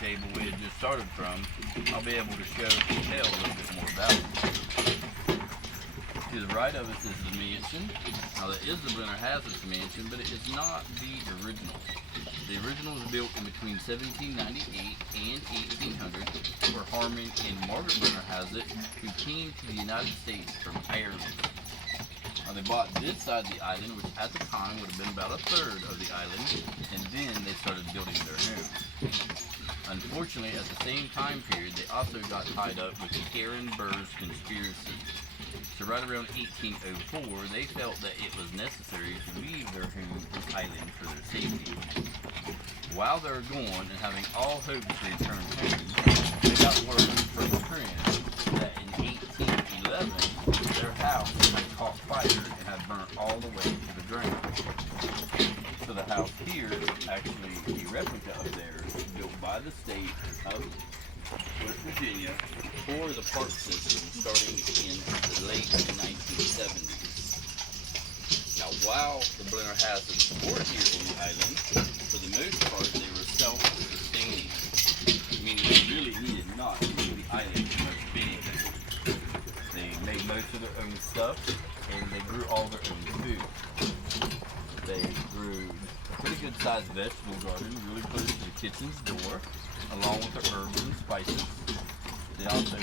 table we had just started from, I'll be able to show and tell a little bit more about it. To the right of us is the mansion. Now that is the Blennerhasset mansion, but it is not the original. The original was built in between 1798 and 1800 for Harmon and Margaret Blennerhasset, who came to the United States from Ireland. Now they bought this side of the island, which at the time would have been about a third of the island, and then they started building their home. Unfortunately, at the same time period, they also got tied up with the Aaron Burr's conspiracy. So right around 1804, they felt that it was necessary to leave their home island for their safety. While they were gone and having all hope to return home, they got word from a friend that in 1811, their house had caught fire and had burnt all the way to the ground. So the house here is actually a replica of theirs, built by the state of West Virginia for the park system starting in the late 1970s. Now, while the Blennerhassets were here on the island, for the most part they were self-sustaining, meaning they really needed not to leave the island for much of anything. They made most of their own stuff, and they grew all their own food. They grew a pretty good sized vegetable garden really close to the kitchen's door, along with the herbs and spices. They also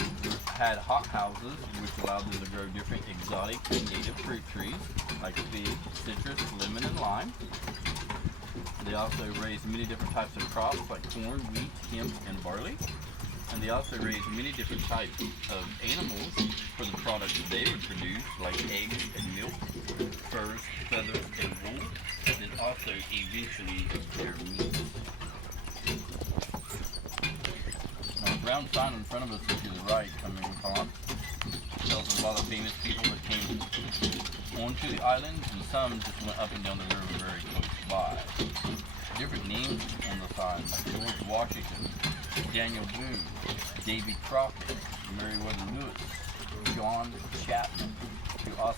had hot houses, which allowed them to grow different exotic and native fruit trees, like fig, citrus, lemon, and lime. They also raised many different types of crops, like corn, wheat, hemp, and barley. And they also raised many different types of animals for the products they would produce, like eggs and milk, furs, feathers, and wool, and also eventually their meat. Round sign in front of us to the right, coming on, tells us a lot of famous people that came onto the island, and some just went up and down the river very close by. Different names on the sign, like George Washington, Daniel Boone, Davy Crockett, Meriwether Lewis, John Chapman, who also